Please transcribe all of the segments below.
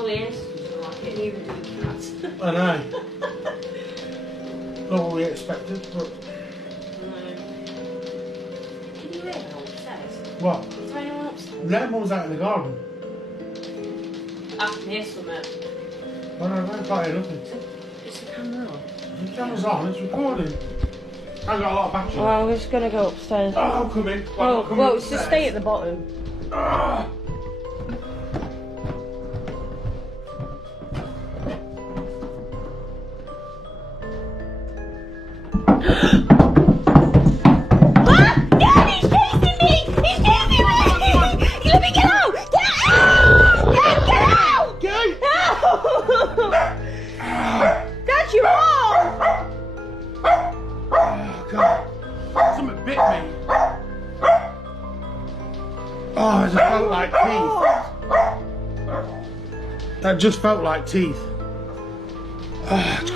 Well, he is. Like it, even the cat. I know. Not what we expected, but... Can you hear what it says? What? Is there anyone upstairs? Their mum's out in the garden. I can hear something. I don't know, I can't hear nothing. Is the camera on? The camera's on, it's recording. I've got a lot of battery. Well, we're just going to go upstairs. Oh, I'm coming. Well, it's just stay at the bottom. Ah. Oh, it just felt like teeth. That just felt like teeth.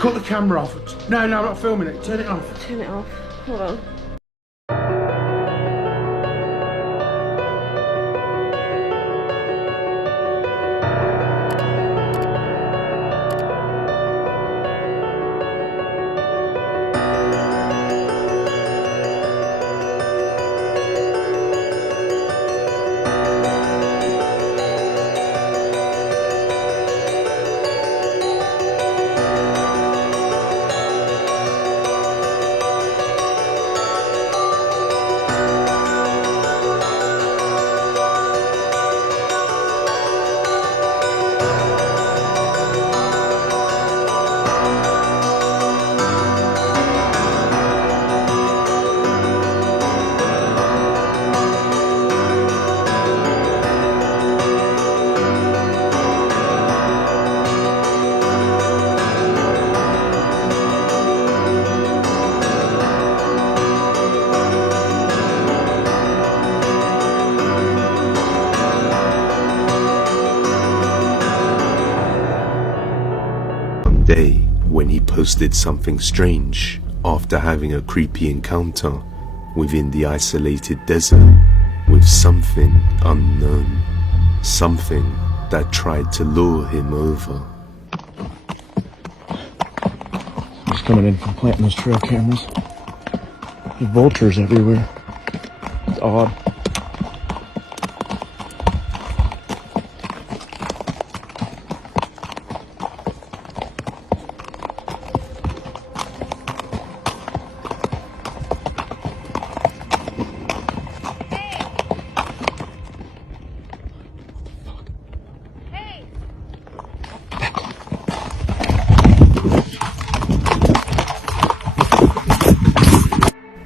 Cut the camera off. No, I'm not filming it. Turn it off. Turn it off. Hold on. Day when he posted something strange after having a creepy encounter within the isolated desert with something unknown, something that tried to lure him over. He's coming in from planting those trail cameras. There's vultures everywhere. It's odd.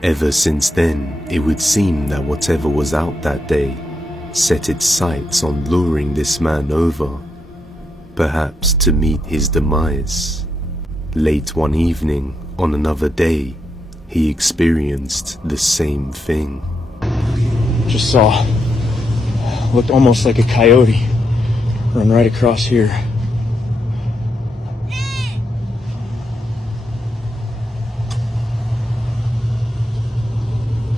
Ever since then, it would seem that whatever was out that day set its sights on luring this man over, perhaps to meet his demise. Late one evening, on another day, he experienced the same thing. Just saw. Looked almost like a coyote. Run right across here.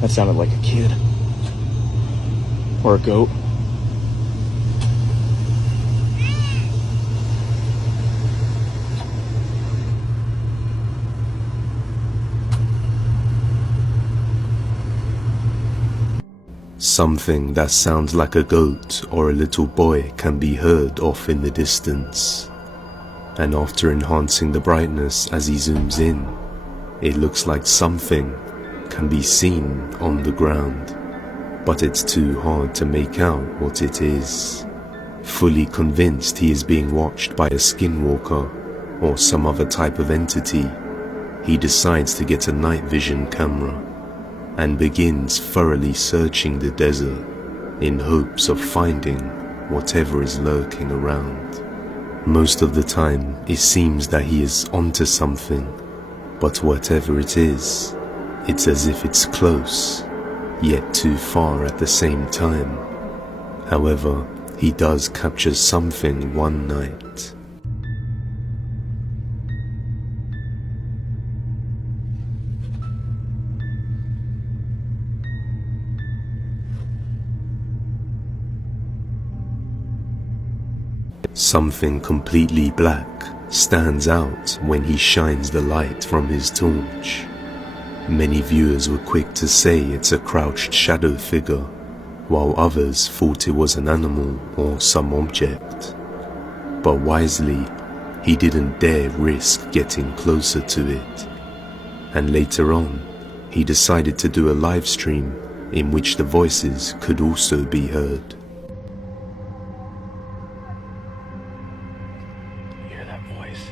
That sounded like a kid. Or a goat. Something that sounds like a goat or a little boy can be heard off in the distance. And after enhancing the brightness as he zooms in, it looks like something can be seen on the ground, but it's too hard to make out what it is. Fully convinced he is being watched by a skinwalker or some other type of entity, he decides to get a night vision camera and begins thoroughly searching the desert in hopes of finding whatever is lurking around. Most of the time, it seems that he is onto something, but whatever it is, it's as if it's close, yet too far at the same time. However, he does capture something one night. Something completely black stands out when he shines the light from his torch. Many viewers were quick to say it's a crouched shadow figure, while others thought it was an animal or some object. But wisely, he didn't dare risk getting closer to it. And later on, he decided to do a live stream in which the voices could also be heard. You hear that voice?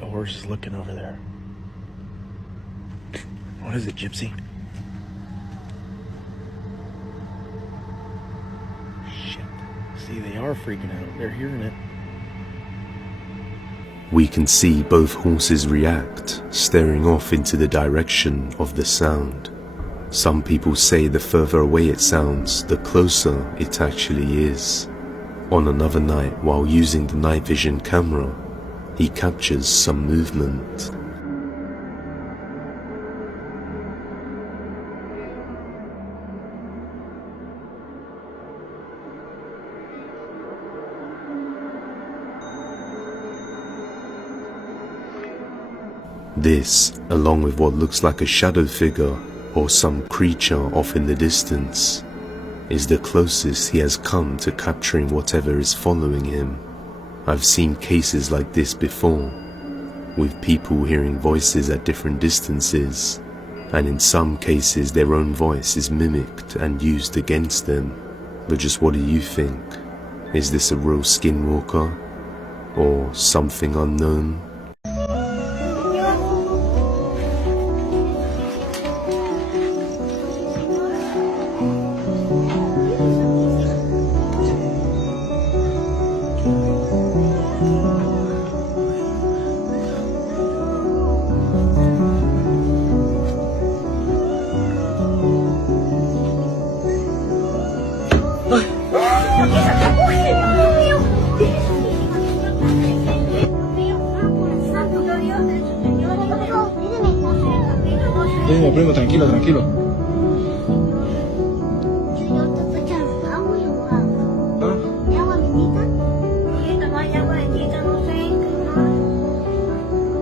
The horse is looking over there. What is it, Gypsy? Shit. See, they are freaking out. They're hearing it. We can see both horses react, staring off into the direction of the sound. Some people say the further away it sounds, the closer it actually is. On another night, while using the night vision camera, he captures some movement. This, along with what looks like a shadow figure or some creature off in the distance, is the closest he has come to capturing whatever is following him. I've seen cases like this before, with people hearing voices at different distances, and in some cases their own voice is mimicked and used against them. But just what do you think? Is this a real skinwalker? Or something unknown? Primo, tranquilo, tranquilo.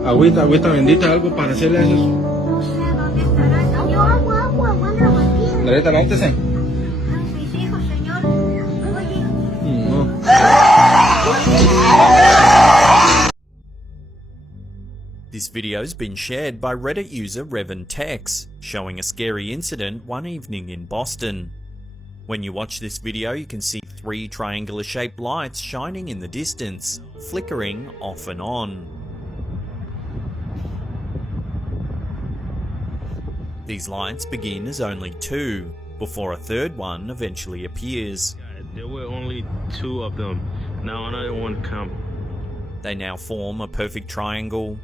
Agüita bendita, algo para hacerle a esos. No sé dónde estará. Yo agua, buena aquí. Lareta, levántese. Mis hijos, señor. Oye. No. This video's been shared by Reddit user RevanTex, showing a scary incident one evening in Boston. When you watch this video, you can see 3 triangular-shaped lights shining in the distance, flickering off and on. These lights begin as only 2, before a third one eventually appears. There were only 2 of them. Now another one come. They now form a perfect triangle.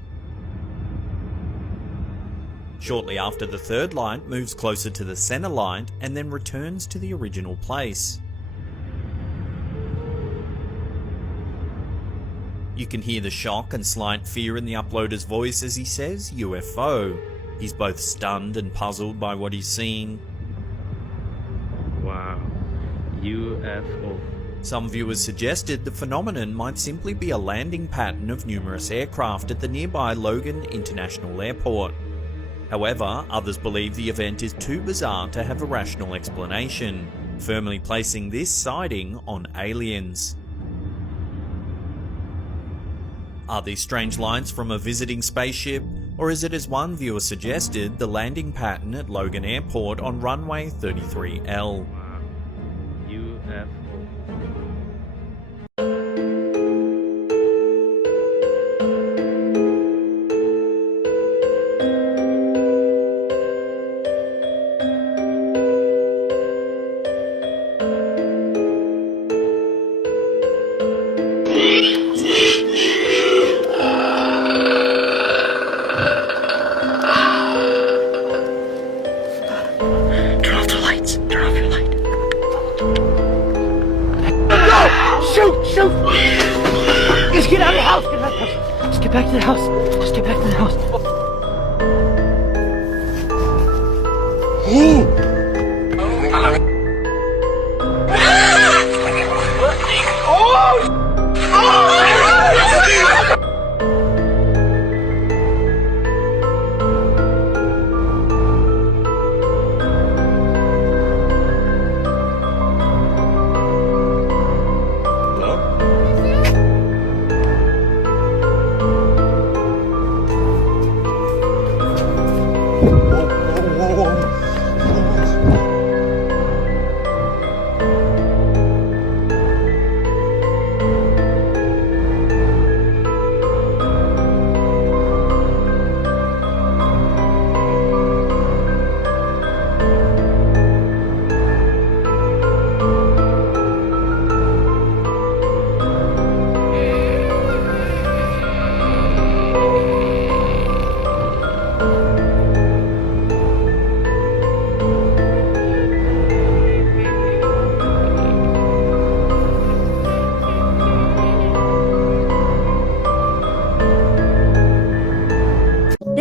Shortly after, the third light moves closer to the center light and then returns to the original place. You can hear the shock and slight fear in the uploader's voice as he says UFO. He's both stunned and puzzled by what he's seen. Wow. UFO. Some viewers suggested the phenomenon might simply be a landing pattern of numerous aircraft at the nearby Logan International Airport. However, others believe the event is too bizarre to have a rational explanation, firmly placing this sighting on aliens. Are these strange lights from a visiting spaceship, or is it, as one viewer suggested, the landing pattern at Logan Airport on runway 33L? Wow. UFO. Turn off the lights. Turn off your light. Shoot! Let's get out of the house! Get out of the house! Let's get back to the house! Let's get back to the house!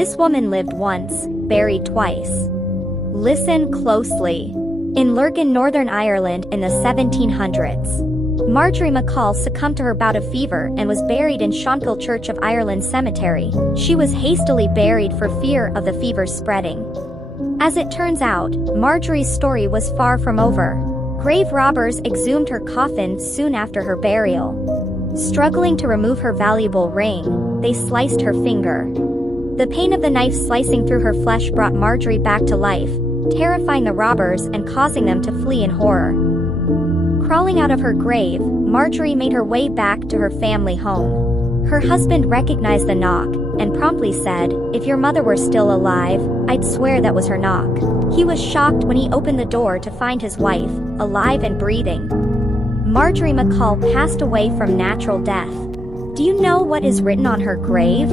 This woman lived once, buried twice. Listen closely. In Lurgan, Northern Ireland in the 1700s, Marjorie McCall succumbed to her bout of fever and was buried in Shonkill Church of Ireland Cemetery. She was hastily buried for fear of the fever spreading. As it turns out, Marjorie's story was far from over. Grave robbers exhumed her coffin soon after her burial. Struggling to remove her valuable ring, they sliced her finger. The pain of the knife slicing through her flesh brought Marjorie back to life, terrifying the robbers and causing them to flee in horror. Crawling out of her grave, Marjorie made her way back to her family home. Her husband recognized the knock and promptly said, "If your mother were still alive, I'd swear that was her knock." He was shocked when he opened the door to find his wife, alive and breathing. Marjorie McCall passed away from natural death. Do you know what is written on her grave?